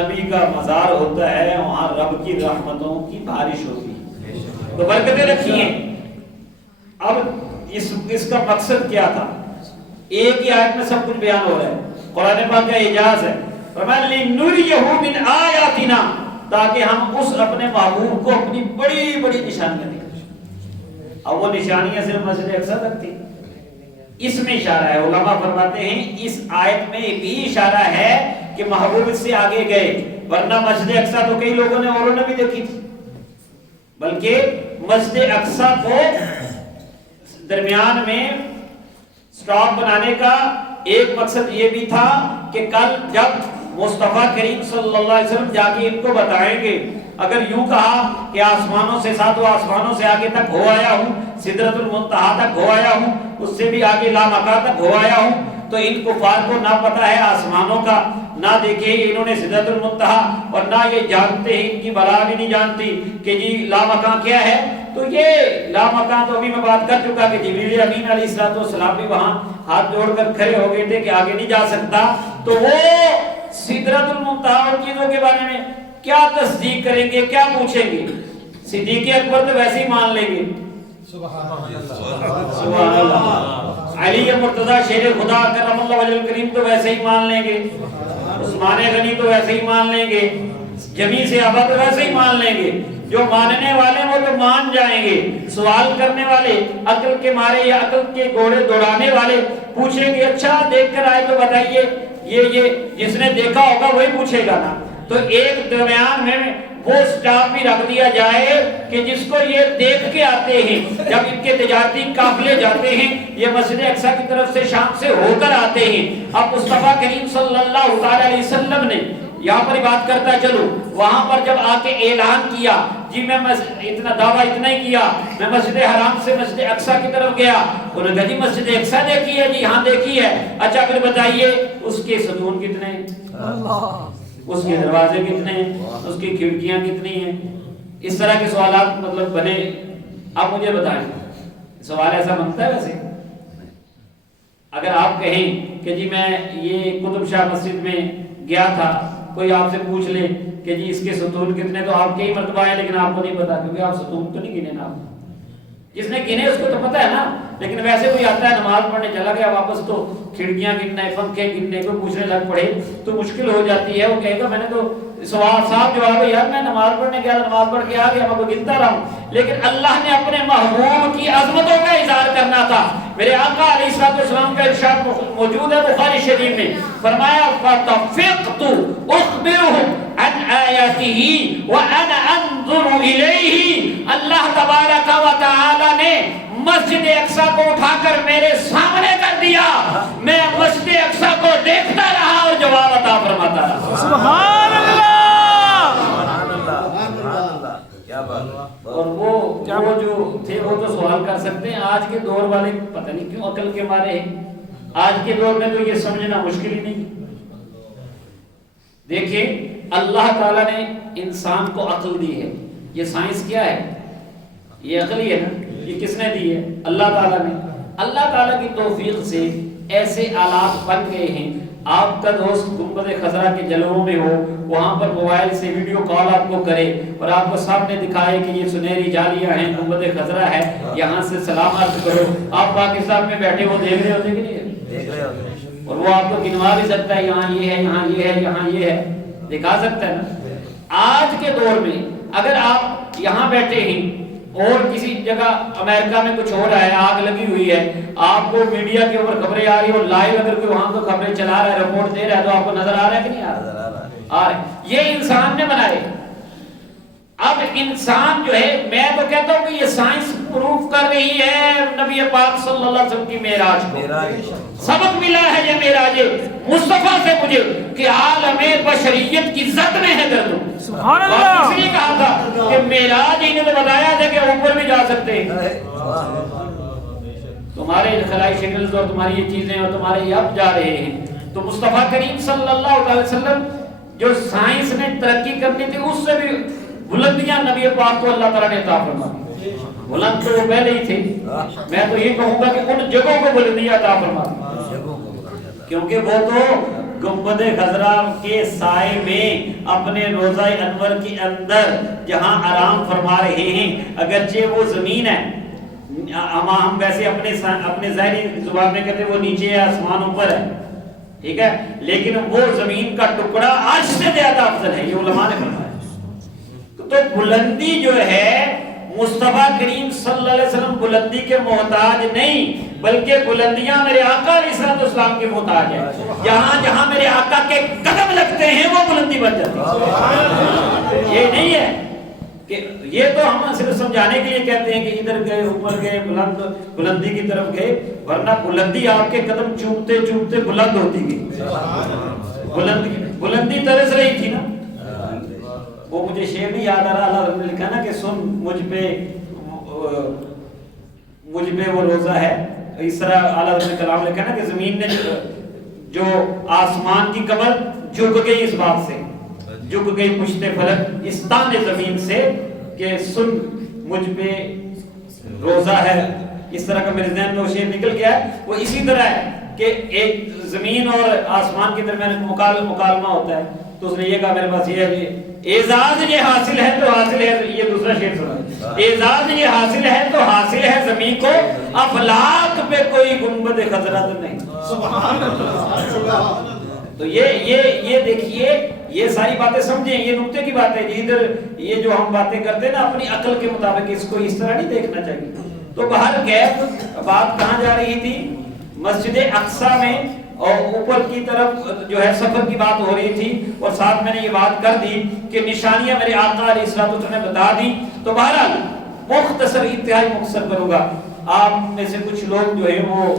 نبی کا مزار ہوتا ہے وہاں رب کی رحمتوں کی بارش ہوتی ہے، تو برکتیں رکھی ہیں۔ اب اس کا مقصد کیا تھا؟ ایک ہی آیت میں سب کچھ بیان ہو رہا ہے، قرآن پاک کا اعجاز ہے۔ فرمایا لِنُرِيَهُ مِنْ آیَاتِنَا، تاکہ ہم اس اپنے محبوب کو اپنی بڑی بڑی نشانیاں دکھائیں۔ اب وہ نشانیاں صرف مسجد اقصی تک تھی، اس میں اشارہ ہے۔ علماء فرماتے ہیں اس آیت میں بھی اشارہ ہے کہ محبوب اس سے آگے گئے، ورنہ مسجد اقصی تو کئی لوگوں نے اوروں نے بھی دیکھی تھی، بلکہ مسجد اقصی کو درمیان میں سٹاپ بنانے کا ایک مقصد یہ بھی تھا کہ کل جب مصطفیٰ کریم صلی اللہ علیہ وسلم جا کے ان کو بتائیں گے، اگر یوں کہا کہ آسمانوں سے ساتوں آسمانوں سے آگے تک ہو آیا ہوں، سدرۃ المنتہا تک ہو آیا ہوں، اس سے بھی آگے لامکا تک ہو آیا ہوں، تو ان کفار کو نہ پتہ ہے آسمانوں کا، نہ دیکھے انہوں نے سدرۃ المنتہا، اور نہ یہ جانتے ہیں، ان کی بلا بھی نہیں جانتی کہ جی لامکا کیا ہے۔ تو یہ لامکان تو ابھی میں بات کر چکا کہ جبریل امین علیہ السلام بھی وہاں ہاتھ جوڑ کر کھڑے ہو گئے تھے کہ آگے نہیں جا سکتا، تو وہ سدرۃ المنتہا اور چیزوں کے بارے میں کیا تصدیق کریں گے، کیا پوچھیں گے؟ صدیق اکبر تو ویسے ہی مان لیں گے، سبحان اللہ۔ علی مرتضیٰ شیر خدا کرم اللہ وجہ الکریم تو ویسے ہی مان لیں گے، عثمان غنی تو ویسے ہی مان لیں گے، جمی سے آبا تو ویسے ہی مان لیں گے۔ جو ماننے والے وہ تو مان جائیں گے، سوال کرنے والے عقل کے مارے یا عقل کے گھوڑے دوڑانے والے پوچھیں گے اچھا دیکھ کر آئے تو بتائیے، یہ جس نے دیکھا ہوگا وہی پوچھے گا نا۔ تو ایک درمیان میں وہ سٹاپ بھی رکھ دیا جائے کہ جس کو یہ دیکھ کے آتے ہیں، جب ان کے تجارتی قافلے جاتے ہیں، یہ مسجد اقصی کی طرف سے شام سے ہو کر آتے ہیں۔ اب مصطفیٰ کریم صلی اللہ علیہ وسلم نے یہاں پر بات کرتا چلو، وہاں پر جب آ کے اعلان کیا جی میں اتنا دعویٰ اتنا ہی کیا، میں مسجد حرام سے مسجد اقصی کی طرف گیا، انہوں نے کہا جی مسجد اقصی دیکھی ہے، جی ہاں دیکھی ہے، اچھا پھر بتائیے اس کے ستون کتنے ہیں، اس کے دروازے کتنے ہیں، اس کی کھڑکیاں کتنی ہیں؟ اس طرح کے سوالات مطلب بنے۔ اب مجھے بتائیں سوال ایسا بنتا ہے ویسے؟ اگر آپ کہیں کہ جی میں یہ قطب شاہ مسجد میں گیا تھا، کوئی آپ سے پوچھ لے کہ جی اس کے ستون کتنے، تو آپ کے ہی مرتبہ ہے لیکن آپ کو نہیں پتا، کیونکہ آپ ستون تو نہیں گنے نا، جس نے گنے اس کو تو پتا ہے نا۔ لیکن ویسے کوئی آتا ہے نماز پڑھنے چلا گیا واپس تو کھڑکیاں گننے، پنکھے گننے کو پوچھنے لگ پڑے تو مشکل ہو جاتی ہے۔ وہ کہے گا میں نے تو سوال صاحب جواب ہے یار میں نماز پڑھنے گیا، نماز پڑھ کے آ گیا، میں کو گنتا رہا ہوں۔ لیکن اللہ نے اپنے محبوب کی عظمتوں کا اظہار کرنا تھا۔ میرے آقا علیہ السلام کا ارشاد موجود ہے بخاری شریف میں، فرمایا فَتَفِقْتُ أُخْبِرُهُمْ عَنْ آيَاتِهِ وَأَنَا أَنظُرُ إِلَيْهِ۔ اللہ تبارک و تعالی نے مسجد اقصی کو اٹھا کر میرے سامنے کر دیا، میں مسجد اقصی کو دیکھتا رہا اور جواب عطا فرماتا رہا۔ سبحان اللہ، اور وہ جو تھے وہ تو سوال کر سکتے ہیں، آج کے دور والے پتہ نہیں کیوں عقل کے مارے ہیں، آج کے دور میں تو یہ سمجھنا مشکل ہی نہیں۔ دیکھیں اللہ تعالیٰ نے انسان کو عقل دی ہے، یہ سائنس کیا ہے؟ یہ عقل ہی ہے نا، یہ کس نے دی ہے؟ اللہ تعالیٰ نے۔ اللہ تعالیٰ کی توفیق سے ایسے آلات بن گئے ہیں، آپ کا دوست گنبد خضرا کے جلووں میں ہو، وہاں پر موبائل سے ویڈیو کال آپ کو کرے اور آپ کو سامنے دکھائے کہ یہ سنہری جالیاں ہیں، گنبد خضرا ہے، یہاں سے سلام عرض کرو۔ آپ پاکستان میں بیٹھے ہو دیکھ رہے ہوتے کہ نہیں؟ اور وہ آپ کو گنوا بھی سکتا ہے، یہاں یہ ہے، یہاں یہ ہے، یہاں یہ ہے، دکھا سکتا ہے نا۔ آج کے دور میں اگر آپ یہاں بیٹھے ہیں اور کسی جگہ امریکہ میں کچھ ہو رہا ہے، آگ لگی ہوئی ہے، آپ کو میڈیا کے اوپر خبریں آ رہی ہیں اور لائیو اگر کوئی وہاں کو خبریں چلا رہا ہے، رپورٹ دے رہا ہے، تو آپ کو نظر آ رہا ہے کہ نہیں آ رہا؟ آ رہا ہے۔ یہ انسان نے بنائے۔ اب انسان جو ہے، میں تو کہتا ہوں کہ یہ سائنس پروف کر رہی ہے نبی پاک صلی اللہ علیہ وسلم کی معراج کو۔ سبق ملا ہے یہ معراج مصطفیٰ سے مجھے کہ عالم بشریت کی زد میں ہے گردوں۔ سبحان اللہ۔ اس لیے کہا تھا کہ معراج ہی نے تو بتایا تھا کہ اوپر بھی جا سکتے ہیں۔ تمہارے خلائی شکل اور تمہاری یہ چیزیں اور تمہارے یہ اب جا رہے ہیں۔ تو مصطفیٰ کریم صلی اللہ علیہ وسلم جو سائنس نے ترقی کرنی تھی اس سے بھی بلندیاں نبی پاک کو اللہ تعالیٰ نے عطا فرما دی۔ بلند تو وہ پہلے ہی تھے، میں تو یہ کہوں گا کہ ان جگہوں کو بلندیاں عطا فرما دی، کیونکہ وہ تو گنبد خضرا کے سائے میں اپنے روضہ انور کے اندر جہاں آرام فرما رہے ہیں، اگرچہ وہ زمین ہے، ہم ویسے اپنے ظاہری زبان میں کہتے ہیں وہ نیچے ہے، آسمان اوپر ہے، ٹھیک ہے، لیکن وہ زمین کا ٹکڑا عرش سے زیادہ افضل ہے، یہ علماء نے فرمایا۔ تو بلندی جو ہے مصطفیٰ کریم صلی اللہ علیہ وسلم بلندی کے محتاج نہیں، بلکہ بلندیاں میرے آقا علیہ السلام کے محتاج ہیں۔ جہاں جہاں میرے آقا کے قدم لگتے ہیں وہ بلندی بن جاتی ہے۔ یہ نہیں ہے کہ یہ تو ہم صرف سمجھانے کے لیے کہتے ہیں کہ ادھر گئے، اوپر گئے، بلندی کی طرف گئے، ورنہ بلندی آپ کے قدم چومتے چومتے بلند ہوتی گئی۔ بلندی ترس رہی تھی نا، وہ مجھے شعر نہیں یاد آ رہا، اللہ نے لکھا نا کہ سن مجھ پہ وہ روزہ ہے، اس طرح اعلیٰ حضرت نے کلام لکھا نا کہ زمین نے جو آسمان کی کمر جھک گئی، اس بات سے جھک گئی پشت فلک اس تان زمین سے کہ سن مجھ پہ روزہ ہے، اس طرح کا میرے ذہن میں وہ شعر نکل گیا ہے۔ وہ اسی طرح ہے کہ ایک زمین اور آسمان کے درمیان مکالمہ ہوتا ہے، تو اس نے یہ کہا میرے پاس یہ ہے کہ اعزاز یہ حاصل ہے تو حاصل ہے، یہ دوسرا شعر سنا، اعزاز یہ حاصل ہے تو حاصل ہے زمین کو، افلاک پہ کوئی گنبد خضرا تو نہیں۔ سبحان اللہ۔ تو یہ دیکھیے، یہ ساری باتیں سمجھیں، یہ نقطے کی بات ہے، ادھر یہ جو ہم باتیں کرتے ہیں نا اپنی عقل کے مطابق، اس کو اس طرح نہیں دیکھنا چاہیے۔ تو باہر کیف بات کہاں جا رہی تھی؟ مسجد اقصی میں، اور اوپر کی طرف جو ہے سفر کی بات ہو رہی تھی، اور ساتھ میں نے یہ بات کر دی کہ نشانیاں میرے آقا علیہ السلام نے بتا دی۔ تو بہرحال مختصر، انتہائی مختصر کروں گا، آپ میں سے کچھ لوگ جو ہے وہ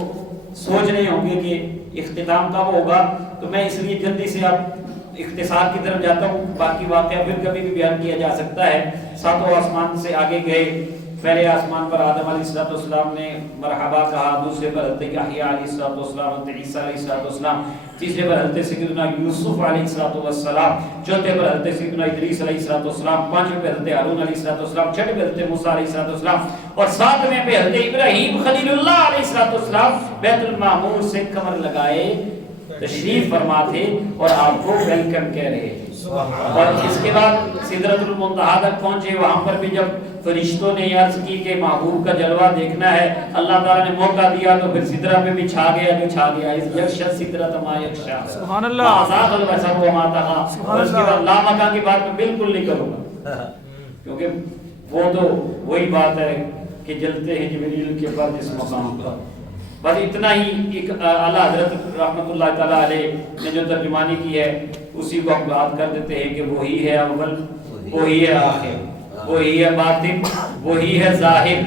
سوچ رہے ہوں گے کہ اختتام کب ہوگا، تو میں اس لیے جلدی سے آپ اختصار کی طرف جاتا ہوں، باقی واقعہ پھر کبھی بھی بیان کیا جا سکتا ہے۔ ساتوں آسمان سے آگے گئے، پہلے آسمان پر آدم علیہ السلام نے مرحبا کہا، دوسرے پر حضرت یحییٰ علیہ السلام، حضرت عیسیٰ علیہ السلام، تیسرے پر حضرت سیدنا یوسف علیہ السلام، چوتھے پر حضرت سیدنا ادریس علیہ السلام، پانچویں پر حضرت ہارون علیہ السلام، چھٹے پر حضرت موسیٰ علیہ السلام، اور ساتویں پہ حضرت ابراہیم خلیل اللہ علیہ السلام بیت المعمور سے کمر لگائے تشریف فرما تھے اور آپ کو ویلکم کہہ رہے تھے۔ اور اس کے بعد سدرۃ المنتہا تک پہنچے، وہاں پر بھی جب فرشتوں نے عرض کی کہ محبوب کا جلوہ دیکھنا ہے، اللہ تعالیٰ نے موقع دیا تو پھر سدرہ پہ بھی چھا گیا جو چھا گیا، اس یکشت سدرۃ ما یکشا، سبحان اللہ، آزاد البصر وما طغى۔ اور اس کے بعد لامکان کی بات میں بالکل نہیں کروں گا، کیونکہ وہ تو وہی بات ہے کہ جلتے ہیں جبریل کے بعد اس مقام پر۔ بس اتنا ہی ایک اعلیٰ حضرت رحمت اللہ تعالیٰ علیہ نے جو ترجمانی کی ہے اسی کو ہم بات کر دیتے ہیں کہ وہی ہے اول، وہی ہے آخر، وہی ہے باطن، وہی ہے ظاہر،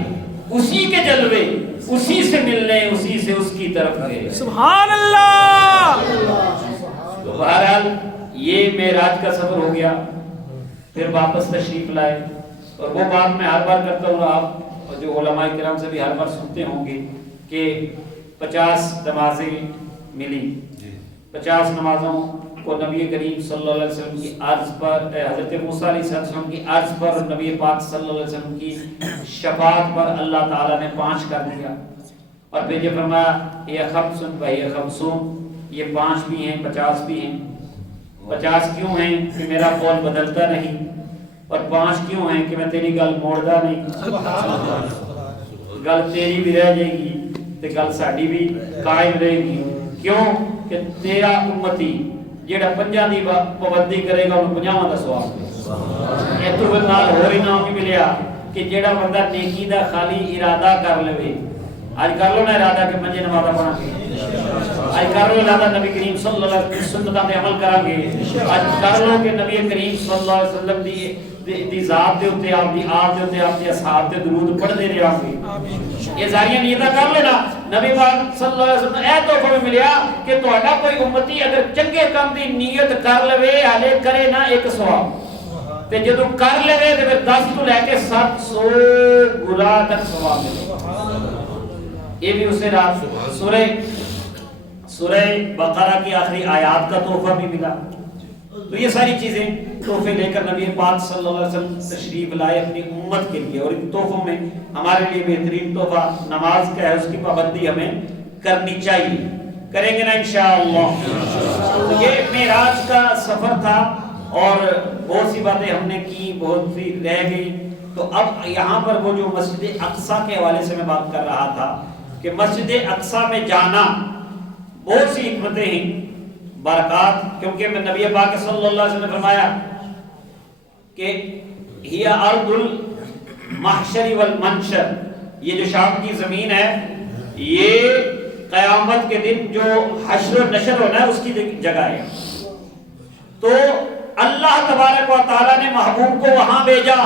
اسی کے جلوے، اسی سے ملنے، اسی سے اس کی طرف گئے، سبحان اللہ۔ تو بہرحال یہ معراج کا سفر ہو گیا، پھر واپس تشریف لائے، اور وہ بات میں ہر بار کرتا ہوں، آپ جو علماء کرام سے بھی ہر بار سنتے ہوں گے کہ 50 نمازیں ملی، 50 نمازوں کو نبی کریم صلی اللہ علیہ وسلم کی عرض پر، حضرت موسیٰ علیہ السلام کی عرض پر، نبی پاک صلی اللہ علیہ وسلم کی شفاعت پر اللہ تعالیٰ نے 5 کر دیا، اور پھر یہ فرمایا یہ خمسن و یہ خمسون، یہ 5 بھی ہیں 50 بھی ہیں۔ 50 کیوں ہیں کہ میرا قول بدلتا نہیں، اور 5 کیوں ہیں کہ میں تیری گل موڑدا نہیں، گل تیری بھی رہ جائے گی تے گل ساڈی بھی قائم رہے گی۔ کیوں کہ تیرا امتی جیڑا 5 دی پابندی کرے گا انہوں 50 دا ثواب، یہ تو پھر نال ہور انعام بھی ملیا کہ جیڑا بندہ نیکی دا خالی ارادہ کر لے، آج کر لو نا ارادہ کہ 5 نمازاں پڑھاں گے، آج کر لو ارادہ نبی کریم صلی اللہ علیہ وسلم سنتاں تے عمل کران گے، آج کر لو کہ نبی کریم صلی اللہ علیہ وسلم دی ذات دے اوتے، آپ دی آپ دے اوتے، آپ دے اصحاب دے درود پڑھدے رہاں گے، یہ ساری نیتاں کر لینا۔ نبی پاک صلی اللہ علیہ وسلم اے تحفہ میں ملیا کہ تہاڈا کوئی امتی اگر چنگے کام دی نیت کر لوے، حالے کرے نہ 1 ثواب، تے جدوں کر لے تے پھر 10 تو لے کے 700 گنا تک ثواب ملے۔ یہ بھی اسے رات سورہ بقرہ کی آخری آیات کا تحفہ بھی ملا۔ تو یہ ساری چیزیں تحفے لے کر نبی پاک صلی اللہ علیہ وسلم تشریف لائے اپنی امت کے لیے، اور ان تحفوں میں ہمارے لیے بہترین تحفہ نماز کا ہے، اس کی پابندی ہمیں کرنی چاہیے، کریں گے نا انشاءاللہ. یہ معراج کا سفر تھا اور بہت سی باتیں ہم نے کی, بہت سی رہ گئی. تو اب یہاں پر وہ جو مسجد اقصیٰ کے حوالے سے میں بات کر رہا تھا کہ مسجد اقصیٰ میں جانا بہت سی حکمتیں ہیں, برکات, کیونکہ میں نبی پاک صلی اللہ علیہ وسلم نے فرمایا کہ ہی ارض المحشر والمنشر, یہ جو شام کی زمین ہے یہ قیامت کے دن جو حشر و نشر ہونا ہے اس کی جگہ ہے. تو اللہ تبارک و تعالیٰ نے محبوب کو وہاں بھیجا.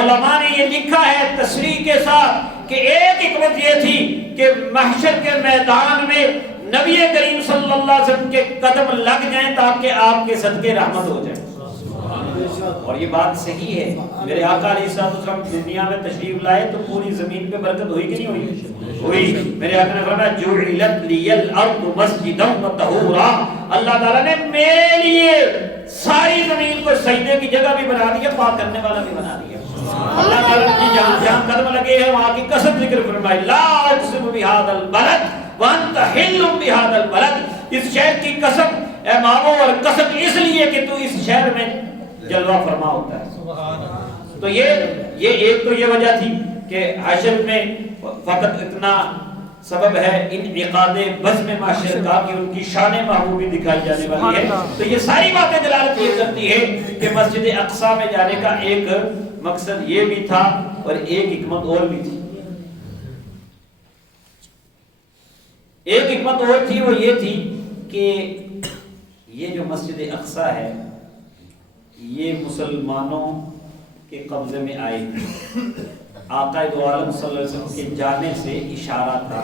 علماء نے یہ لکھا ہے تصریح کے ساتھ کہ ایک حکمت یہ تھی کہ محشر کے میدان میں نبی کریم صلی اللہ علیہ وسلم کے قدم لگ جائیں تاکہ آپ کے صدقے رحمت ہو جائے. اور یہ بات صحیح ہے. میرے آقا علیہ الصلوۃ والسلام دنیا میں تشریف لائے تو پوری زمین پہ برکت ہوئی کہ نہیں ہوئی؟ ہوئی. میرے آقا نے فرمایا جعلت لی الارض مسجدا وطہورا, اللہ تعالیٰ نے میرے لیے ساری زمین کو سجدے کی جگہ بھی بنا دیا, پاک کرنے والا بھی بنا دیا. اللہ تعالیٰ کی جہاں جہاں قدم لگے ہیں وہاں کی قسم ذکر فرمائی, لا اقسم بہذا البلد وانت حل بہذا البلد, اس شہر کی قسم اے مامو, اور قسم اس لیے کہ تو اس شہر میں جلوہ فرما ہوتا ہے. تو یہ ایک تو یہ وجہ تھی کہ حشر میں فقط اتنا سبب ہے انعقاد بزم معاشر کا کہ ان کی شان محبوبی دکھائی جانے والی ہے. تو یہ ساری باتیں دلالت یہ کرتی ہے کہ مسجد اقصیٰ میں جانے کا ایک مقصد یہ بھی تھا اور ایک حکمت اور بھی تھی. ایک حکمت اور تھی, وہ یہ تھی کہ یہ جو مسجد اقصیٰ ہے یہ مسلمانوں کے قبضے میں آئی تھی. آقا دو عالم صلی اللہ علیہ وسلم کے جانے سے اشارہ تھا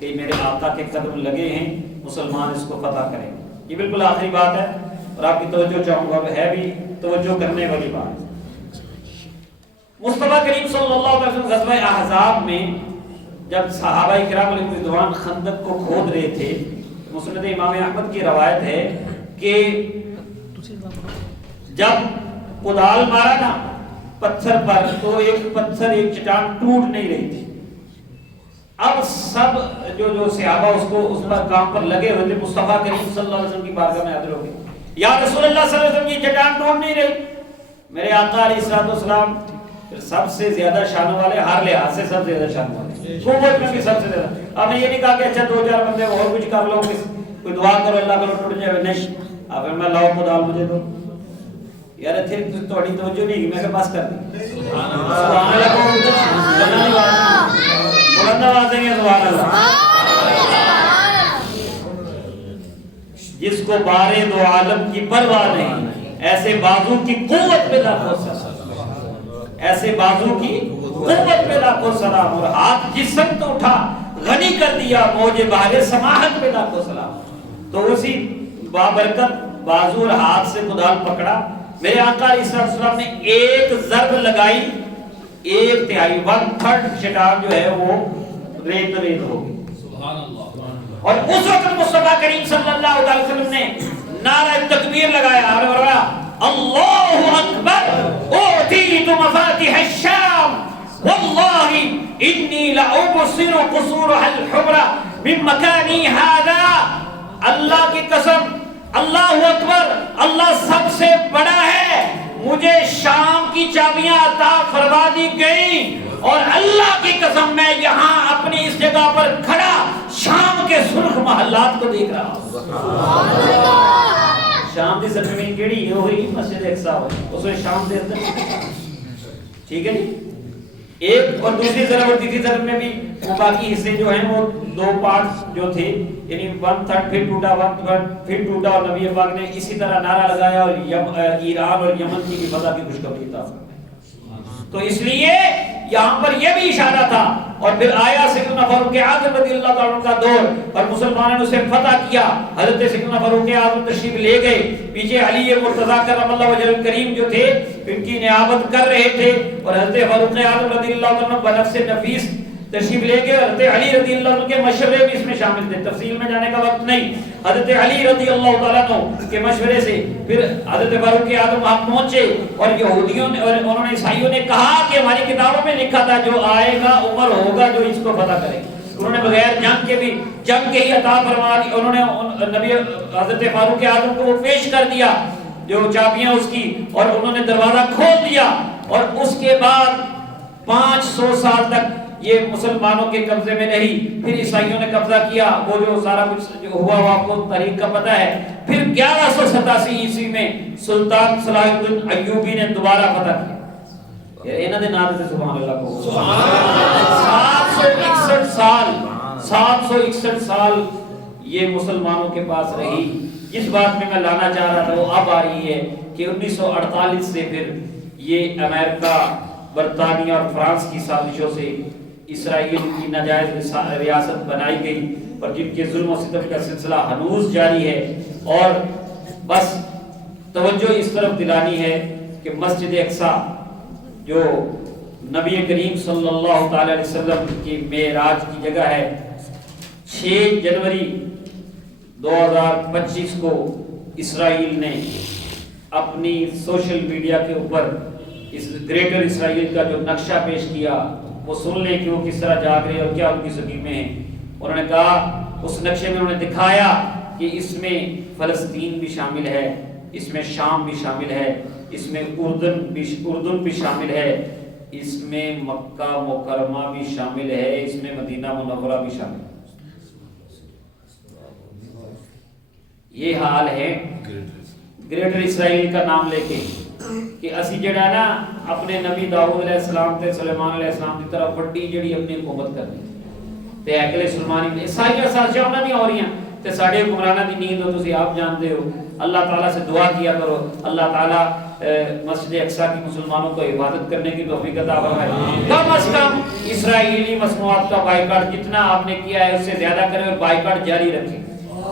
کہ میرے آقا کے قدم لگے ہیں, مسلمان اس کو فتح کریں. یہ بالکل آخری بات ہے اور آپ کی توجہ چاہوں گا, ہے بھی توجہ کرنے والی بات. مصطفیٰ کریم صلی اللہ علیہ وسلم غزوہ احزاب میں جب صحابہ کرام علیہ رضوان خندق کو کھود رہے تھے, مسند امام احمد کی روایت ہے کہ جب کدال مارا نا پتھر پر تو ایک پتھر, ایک چٹان ٹوٹ نہیں رہی تھی. اب سب جو صحابہ اس پر کام پر لگے ہوئے تھے, مصطفیٰ کریم صلی اللہ علیہ وسلم کی بارگاہ میں حاضر ہو گئے, یا رسول اللہ صلی اللہ علیہ وسلم یہ چٹان ٹوٹ نہیں رہی. میرے آقا علیہ الصلوۃ والسلام سب سے زیادہ شان والے, ہر لحاظ سے سب سے زیادہ شان والے, قوت میں بھی سب سے زیادہ. آپ نے یہ نہیں کہا کہ اچھا 2-4 بندے اور کچھ کر لو, کوئی دعا کرو اللہ کرو ٹوٹ جائے, نہیں. آپ میں لاؤ کدال مجھے دو. یار پھر تھوڑی توجہ نہیں, میں کہ بس کر دی. سبحان اللہ, بلند آواز ہے سبحان اللہ. جس کو بارے دو عالم کی پرواہ نہیں, ایسے بازو کی قوت پہ لاکھوں سلام, ایسے بازو کی قوت پہ لاکھوں سلام. اور ہاتھ جس سمت اٹھا غنی کر دیا, موج بہار سماحت پہ لاکھوں سلام. تو اسی بابرکت بازو اور ہاتھ سے کدال پکڑا. میرے آقا علیہ السلام نے ایک ضرب لگائی, 1/3 1/3 چٹان جو ہے وہ ریت ہو گئی. سبحان اللہ. اور اس وقت مصطفیٰ کریم صلی اللہ علیہ وسلم نے نعرہ تکبیر لگایا اور فرمایا اللہ اکبر اوتیت مفاتیح الشام واللہ انی لأبصر قصورها الحمر من مکانی هذا. اللہ کی قسم, اللہ اکبر, اللہ سب سے بڑا ہے, مجھے شام کی چابیاں عطا فرما دی گئی اور اللہ کی قسم میں یہاں اپنی اس جگہ پر کھڑا شام کے سرخ محلات کو دیکھ رہا ہوں. شام دی سرزمین کیڑی یہ ہوئی مسجد اقصیٰ ہوئی, اس میں شام دے اندر, ٹھیک ہے جی. ایک اور دوسری ضرب اور تیسری ضرب میں بھی وہ باقی حصے جو ہیں وہ 2 پارٹس جو تھے, یعنی 1/3 پھر ٹوٹا, 1/3 پھر ٹوٹا, اور نبی پاک نے اسی طرح نعرہ لگایا اور ایران اور یمن کی فتح کی خوشخبری عطا فرمائی. تو اس لیے یہاں پر یہ بھی اشارہ تھا. اور پھر آیا سیدنا فاروق اعظم رضی اللہ تعالیٰ عنہ کا دور اور مسلمانوں نے اسے فتح کیا. حضرت سیدنا فاروق اعظم تشریف لے گئے, پیچھے علی مرتضیٰ کرم اللہ وجہ الکریم جو تھے ان کی نیابت کر رہے تھے, اور حضرت فاروق اعظم رضی اللہ عنہ بنفس نفیس تشریف لے گئے. حضرت علی رضی اللہ عنہ کے مشورے بھی اس میں شامل تھے, تفصیل میں جانے کا وقت نہیں. حضرت علی رضی اللہ تعالیٰ عنہ کے مشورے سے پھر حضرت فاروق اعظم وہاں پہنچے, اور یہودیوں نے اور انہوں نے عیسائیوں نے کہا کہ ہماری کتابوں میں لکھا تھا جو آئے گا عمر ہوگا جو اس کو فتح کرے گا. انہوں نے بغیر جنگ کے ہی عطا فرما دی. انہوں نے نبی حضرت فاروق اعظم کو وہ پیش کر دیا جو چابیاں اس کی, اور انہوں نے دروازہ کھول دیا, اور اس کے بعد 500 سال تک یہ مسلمانوں کے قبضے میں نہیں. پھر عیسائیوں نے قبضہ کیا, وہ جو سارا کچھ جو ہوا وہ آپ کو تاریخ کا پتہ ہے. پھر 1187 عیسوی میں سلطان صلاح الدین ایوبی نے دوبارہ فتح کیا. انہاں دے نام تے سبحان اللہ کو سبحان اللہ. 761 سال یہ مسلمانوں کے پاس رہی. جس بات میں میں لانا چاہ رہا تھا وہ اب آ رہی ہے کہ 1948 سے پھر یہ امریکہ, برطانیہ اور فرانس کی سازشوں سے اسرائیل کی ناجائز ریاست بنائی گئی, اور جن کے ظلم و ستم کا سلسلہ ہنوز جاری ہے. اور بس توجہ اس طرف دلانی ہے کہ مسجد اقصی جو نبی کریم صلی اللہ تعالی علیہ وسلم کی معراج کی جگہ ہے, 6 جنوری 2025 کو اسرائیل نے اپنی سوشل میڈیا کے اوپر اس گریٹر اسرائیل کا جو نقشہ پیش کیا وہ سن لیں کہ وہ کس طرح جاگ رہے اور کیا ان کی سکیمیں ہیں. انہوں نے کہا, اس نقشے میں انہوں نے دکھایا کہ اس میں فلسطین بھی شامل ہے, اس میں شام بھی شامل ہے, اس میں اردن بھی شامل ہے, اس میں مکہ مکرمہ بھی شامل ہے, اس میں مدینہ منورہ بھی شامل ہے. یہ حال ہے گریٹر اسرائیل کا نام لے کے کہ اسی جڑا نا اپنے نبی داؤد علیہ السلام تے سلیمان علیہ السلام کی طرف بڑی جڑی اپنی حکومت کرنی تے اگلے سلمانی نے ساری سازشاں انہاں دی ہو رہی ہیں تے ساڈے حکمراناں دی نیند ہو تسی آپ جانتے ہو. اللہ تعالیٰ سے دعا کیا کرو, اللہ تعالیٰ مسجد اقصی کی مسلمانوں کو عبادت کرنے کی توفیق عطا فرمائے. کم از کم اسرائیلی مصنوعات کا بائیکاٹ جتنا آپ نے کیا ہے اس سے زیادہ کریں اور بائیکاٹ جاری رکھیں,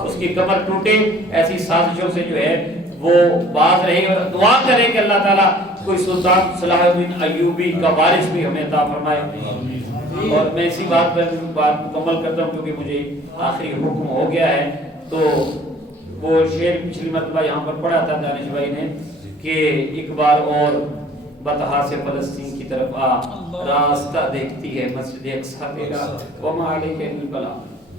اس کی کمر ٹوٹے, ایسی سازشوں سے جو ہے وہ باز رہے, اور دعا کریں کہ اللہ تعالیٰ کوئی سلطان صلاح الدین ایوبی کا وارث بھی ہمیں عطا فرمائے. اور میں اسی بات پر بات مکمل کرتا ہوں کیونکہ مجھے آخری حکم ہو گیا ہے. تو وہ شعر پچھلی مرتبہ یہاں پر پڑھا تھا دانش بھائی نے کہ ایک بار اور بطحا سے فلسطین کی طرف آ, راستہ دیکھتی ہے مسجد اقصی تیرا, وما علیک الا البلاغ.